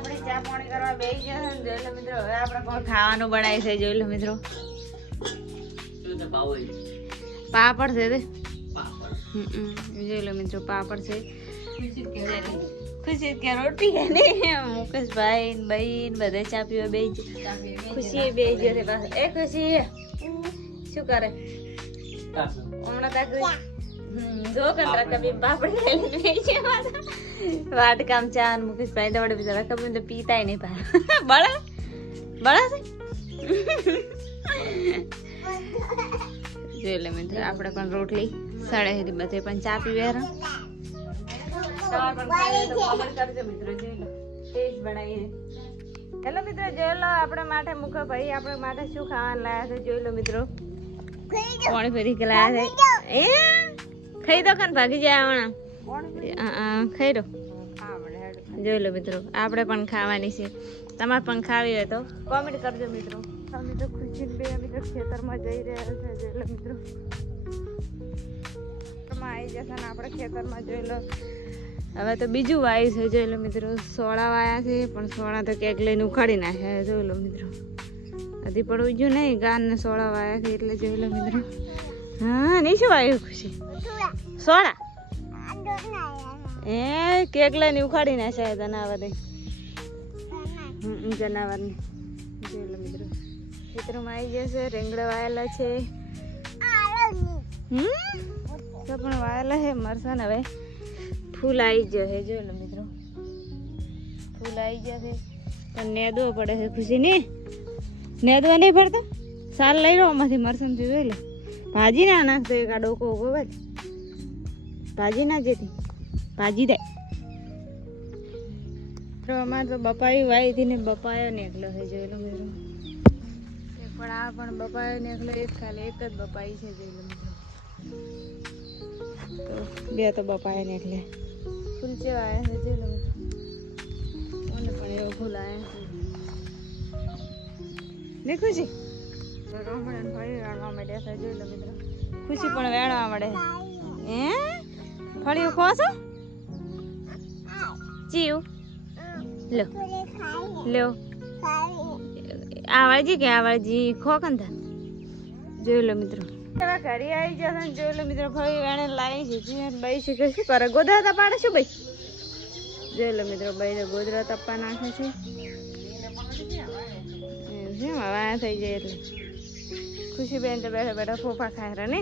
આપણે ચા પાણી કરવા બેસી જશે ને જોઈ લો મિત્રો હવે આપણે કોણ ખાવાનું બનાવી છે જોઈ લો મિત્રો. પાપડ છે તે. જોઈ લો મિત્રો પાપડ છે. ખુશી કે રોટી કે નહીં? મુકેશભાઈ બહેન બધે ચા પીવા બે ખુશી બે જશે પાસે એ ખુશી શું કરે? હમણાં તક જો કંટ્રા કભી પાપડ લઈને બેસી છે પાછા. વાટ ચા ને મુકેશભાઈ દોડે બીજા કભી તો પીતાય નહીં પા બળા? બળા છે? જોઈ લે મિત્રો આપણે પણ રોટલી સડે હેરી બધે પણ ચા પીવે ટેસ્ટ હેલો મિત્રો જોઈ લો આપણે માટે મુખો ભાઈ આપણે માટે શું ખાવાનું લાયા છે જોઈ લો મિત્રો. પાણી ફરી કે લાયા છે? એ ખાઈ દો કાન ભાગી જાય આવણા ખાઈ દો? જોઈ લો મિત્રો આપણે પણ ખાવાની છે. તમારે પણ ખાવી હોય તો કોમેન્ટ કરજો મિત્રો. અમે તો ખુશી બે મિત્રો ખેતરમાં જઈ રહ્યા છે જોઈ લો મિત્રો. ખેતરમાં આવી જશે ને આપણે ખેતરમાં જોઈ લો. હવે તો બીજું વાયુ છે જોઈ લો મિત્રો. સોળા વાયા છે પણ સોળા તો ક્યાંક લઈને ઉખાડી નાખ્યા જોઈ લો મિત્રો. હજી પણ ઉજ્યું નહીં ગાન ને સોળા વાયા છે એટલે જોઈ લો મિત્રો. હા નહીં શું વાયુ ખુશી? સોળા એ કેક લઈને ઉખાડી નાખ્યા જનાવર. જનાવરને. જોઈ મિત્રો. ખેતરમાં આવી જશે રેંગડા વાયેલા છે. હમ? તો પણ વાયેલા છે મરસા ને હવે ફૂલ આવી ગયો જોઈ લો મિત્રો. ફૂલ આવી જશે પણ નેદવો પડે છે ખુશી ને નેદવા નહીં પડતો? સાલ લઈ લો આમાંથી મરસન જોઈ લો. ભાજી ના નાખતો એક આ ડોકો ઊભો ભાજી ના જેથી ભાજી દે. તો અમારે તો બપાયું વાવી હતી ને બપાયો ને છે જોઈ લો મિત્રો પણ આ પણ બપાયો એકલો એક ખાલી એક જ બપાઈ છે જોઈ લો તો. બે તો બપાયા એકલે. ફૂલ જેવા આવ્યા છે જોઈ લો મને પણ એવો ફૂલ આવ્યા છે. ને ખુશી? રોમણ ફળી વેણવા માંડ્યા છે જોઈ લો મિત્રો ખુશી પણ વેણવા મળે હે? ફળીઓ ખોસો? ચીવ લો. લો. આવાજી કે આવાજી ખોકન કંધા. જોઈ લો મિત્રો. હવે ઘરે આવી જશે ને જોઈ લો મિત્રો ફળી એને લાવી છે છે કે શું કરે ગોધરા તપાડે શું ભાઈ જોઈ લો મિત્રો બાઈ તો ગોધરા તપા નાખે છે. છે વાયા થઈ જાય એટલે. ખુશી બેન તો બેઠા બેઠા ફોફા ખાય ને.